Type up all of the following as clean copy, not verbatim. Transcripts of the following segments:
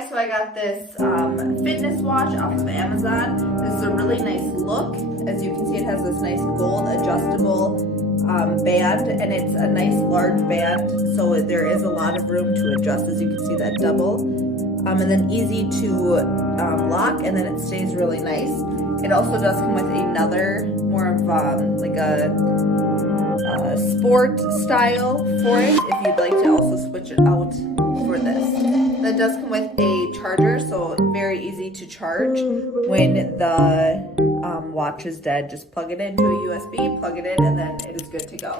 Hi, so I got this fitness watch off of Amazon. This is a really nice look. As you can see, it has this nice gold adjustable band, and it's a nice large band, so there is a lot of room to adjust. As you can see, that double. And then easy to lock, and then it stays really nice. It also does come with another, more of like a sport style for it, if you'd like to also switch it out for this. That does come with a charger, so very easy to charge when the watch is dead. Just plug it into a USB, plug it in, and then it is good to go.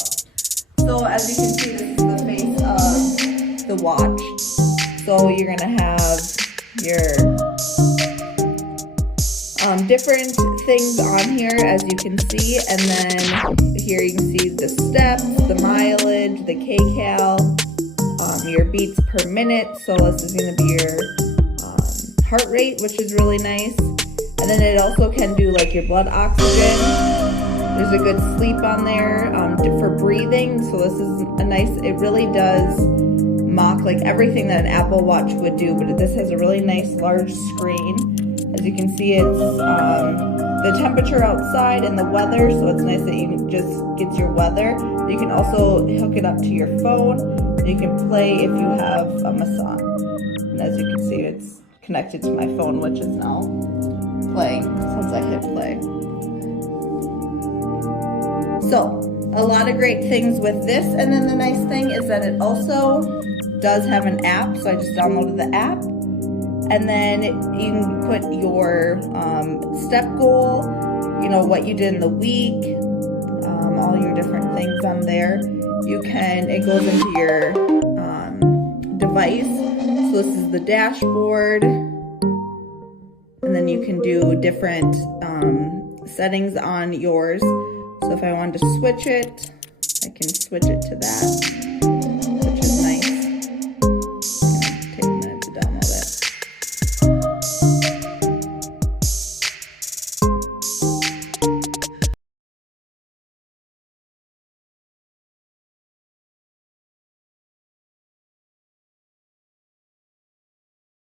So as you can see, this is the face of the watch. So you're gonna have your different things on here, as you can see, and then here you can see the steps, the mileage, the kcal, your beats per minute. So this is going to be your heart rate, which is really nice. And then it also can do like your blood oxygen. There's a good sleep on there for breathing. So this is a nice, it really does mock like everything that an Apple Watch would do, but this has a really nice large screen. As you can see, it's the temperature outside and the weather, so it's nice that you just get your weather. You can also hook it up to your phone, and you can play if you have a song. And as you can see, it's connected to my phone, which is now playing since I hit play. So, a lot of great things with this, and then the nice thing is that it also does have an app, so I just downloaded the app. And then you can put your step goal, you know, what you did in the week, all your different things on there. You can, it goes into your device. So this is the dashboard. And then you can do different settings on yours. So if I wanted to switch it, I can switch it to that.